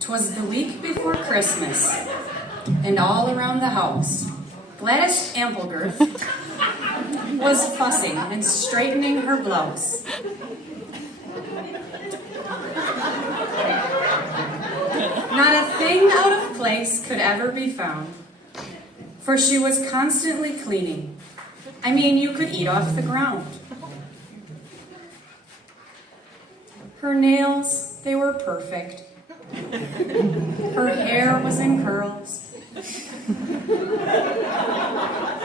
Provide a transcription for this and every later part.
'Twas the week before Christmas, and all around the house, Gladys Amplegirth was fussing and straightening her blouse. Not a thing out of place could ever be found, for she was constantly cleaning. I mean, you could eat off the ground. Her nails, they were perfect. Her hair was in curls.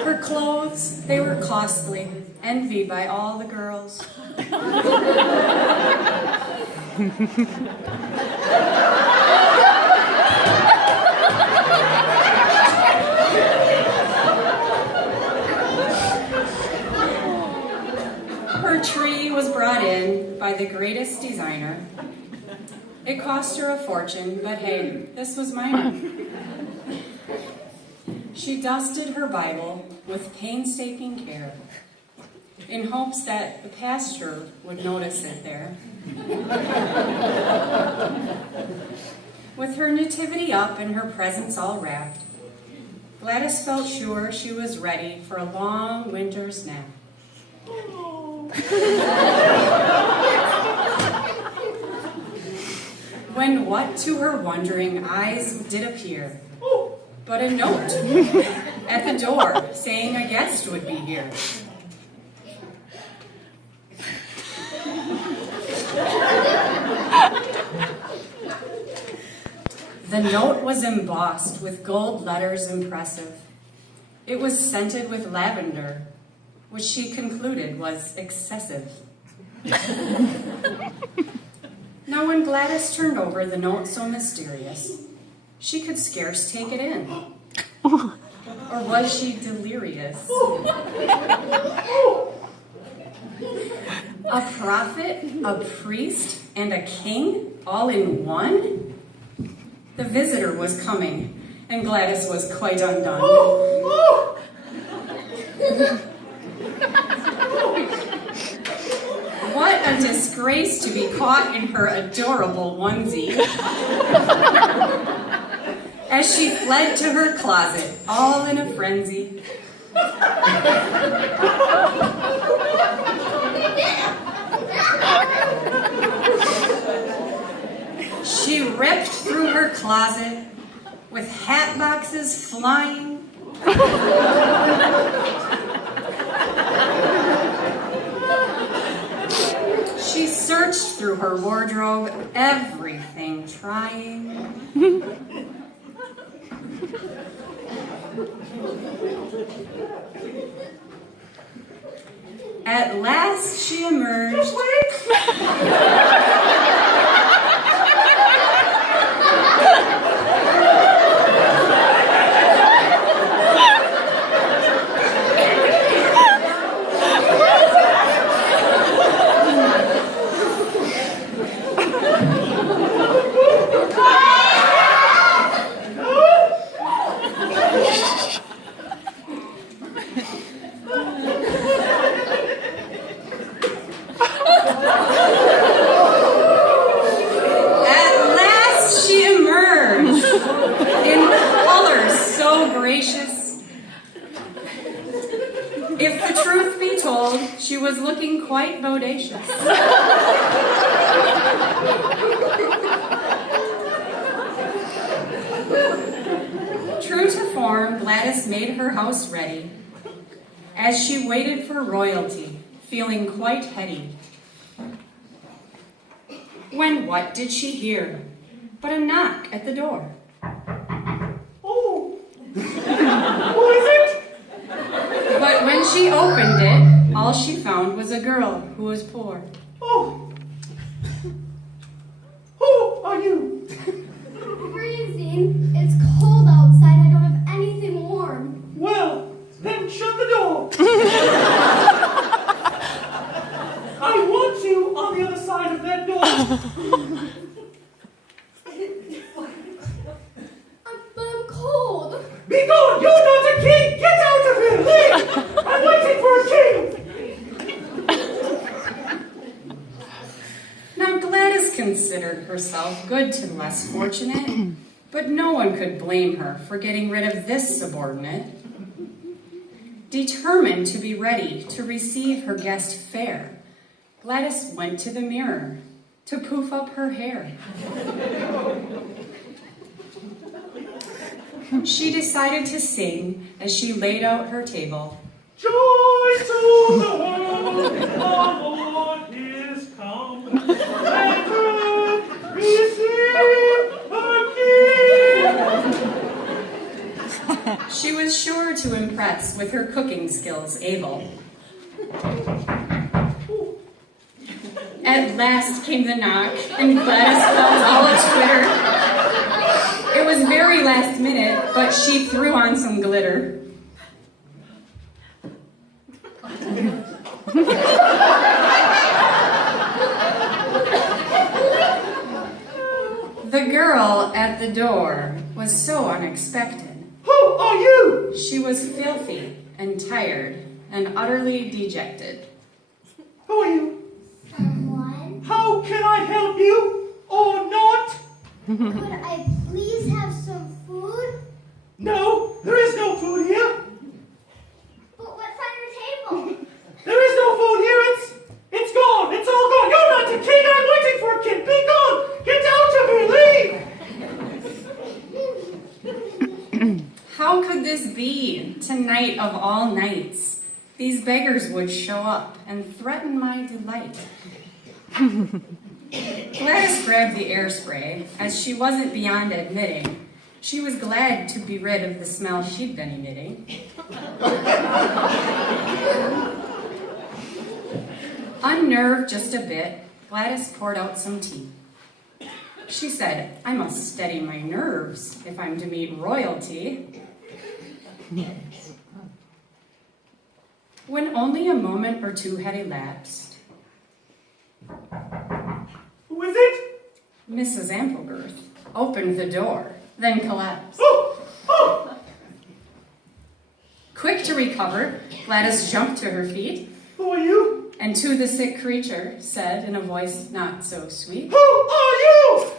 Her clothes, they were costly, envied by all the girls. Her tree was brought in by the greatest designer. It cost her a fortune, but hey, this was minor. She dusted her Bible with painstaking care, in hopes that the pastor would notice it there. With her nativity up and her presents all wrapped, Gladys felt sure she was ready for a long winter's nap. When what to her wondering eyes did appear, but a note at the door saying a guest would be here. The note was embossed with gold letters impressive. It was scented with lavender, which she concluded was excessive. Now when Gladys turned over the note so mysterious, she could scarce take it in. Or was she delirious? A prophet, a priest, and a king all in one? The visitor was coming, and Gladys was quite undone. What a disgrace to be caught in her adorable onesie. As she fled to her closet, all in a frenzy. She ripped through her closet with hat boxes flying. She searched through her wardrobe, everything trying. At last she emerged. If the truth be told, she was looking quite bodacious. True to form, Gladys made her house ready, as she waited for royalty, feeling quite heady. When what did she hear but a knock at the door? Oh, who is it? But when she opened it, all she found was a girl who was poor. Oh, who are you? Freezing. It's cold outside. I don't have anything warm. Well, then shut the door. I want you on the other side of that door. But I'm cold. Be gone! You're not a king! Get out of here! Leave! I'm waiting for a king! considered herself good to the less fortunate, but no one could blame her for getting rid of this subordinate. Determined to be ready to receive her guest fair, Gladys went to the mirror to poof up her hair. She decided to sing as she laid out her table. Joy to the world, the Lord is come. Let earth receive her King. She was sure to impress with her cooking skills able. At last came the knock, and Gladys felt all a twitter. It was very last minute, but she threw on some glitter. The girl at the door was so unexpected. Who are you? She was filthy and tired and utterly dejected. Who are you? Someone, How can I help you or not? could I please have some food? No, there is no food here. But what's on your table? There is no food here. It's gone. It's all gone. You're not the king. I'm waiting for a king. Be gone. Get out of here. Leave. How could this be? Tonight of all nights, these beggars would show up and threaten my delight. Gladys grabbed the air spray, as she wasn't beyond admitting. She was glad to be rid of the smell she'd been emitting. Unnerved just a bit, Gladys poured out some tea. She said, I must steady my nerves if I'm to meet royalty. When only a moment or two had elapsed, Who is it? Mrs. Amplegirth opened the door, then collapsed. Oh! Quick to recover, Gladys jumped to her feet, Who are you? and to the sick creature said in a voice not so sweet, Who are you?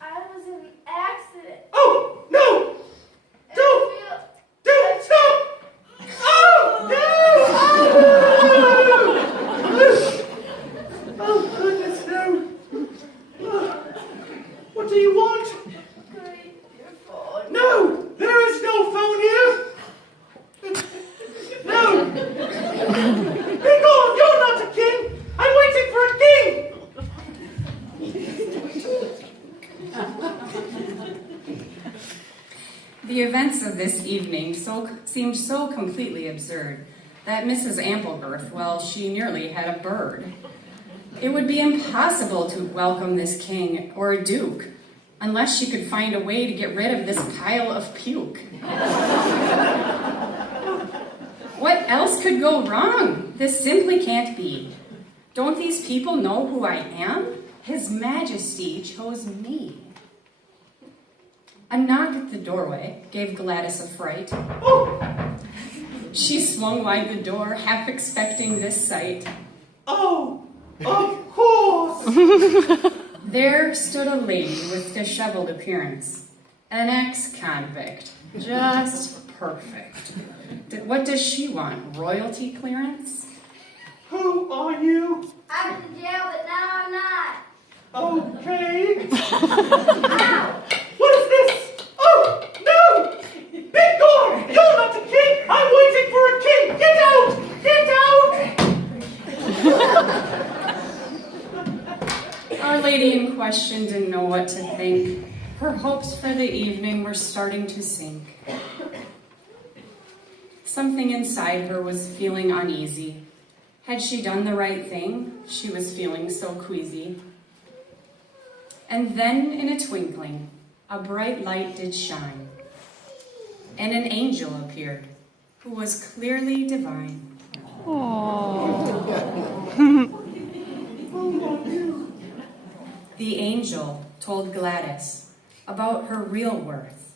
I was in an accident. Oh, no! Don't stop! Oh, no! Oh, goodness, no. What do you want? Your phone. No! There is no phone here! No! Be gone! You're not a king! I'm waiting for a king! The events of this evening seemed so completely absurd that Mrs. Amplegirth, well, she nearly had a bird. It would be impossible to welcome this king or a duke unless she could find a way to get rid of this pile of puke. What else could go wrong? This simply can't be. Don't these people know who I am? His Majesty chose me. A knock at the doorway gave Gladys a fright. Oh! She swung wide the door, half expecting this sight. Oh! Of course! There stood a lady with disheveled appearance, an ex-convict, just perfect. What does she want, royalty clearance? Who are you? I was in jail, but now I'm not. Okay. Ow! What is this? Oh, no! Be gone! You're not the king! I'm waiting for a king! Get out! Get out! Our lady in question didn't know what to think. Her hopes for the evening were starting to sink. Something inside her was feeling uneasy. Had she done the right thing? She was feeling so queasy. And then, in a twinkling, a bright light did shine, and an angel appeared, who was clearly divine. The angel told Gladys about her real worth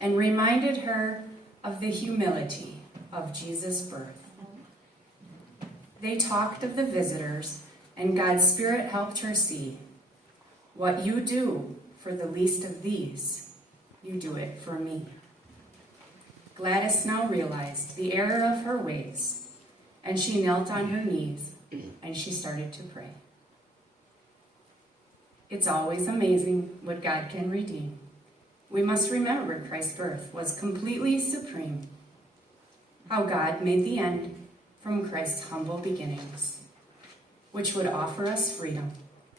and reminded her of the humility of Jesus' birth. They talked of the visitors, and God's Spirit helped her see What you do for the least of these, you do it for me. Gladys now realized the error of her ways, and she knelt on her knees and she started to pray. It's always amazing what God can redeem. We must remember Christ's birth was completely supreme. How God made the end from Christ's humble beginnings, which would offer us freedom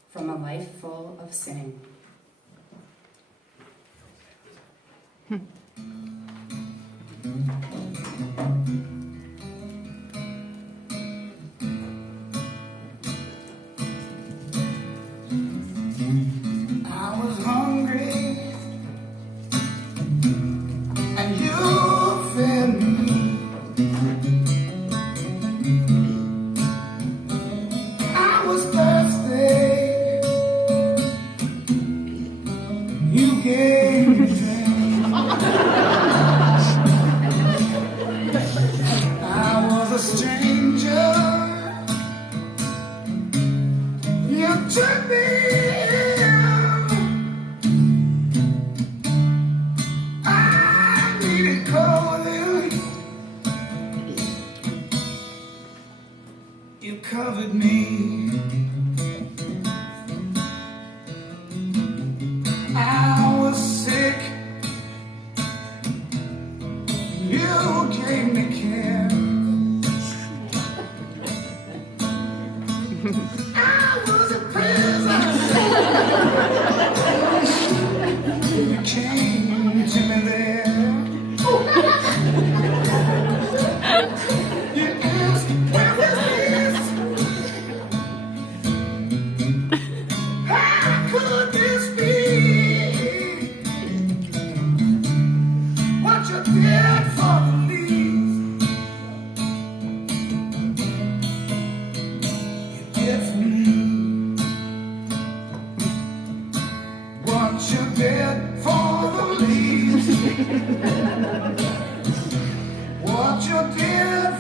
from a life full of sinning. I was hungry, and you fed me. I was thirsty, you gave me drink. I was a stranger, you took me. You covered me. I was sick. You gave me care. I was a prisoner. You came to me there. What you did for the leaves, what you did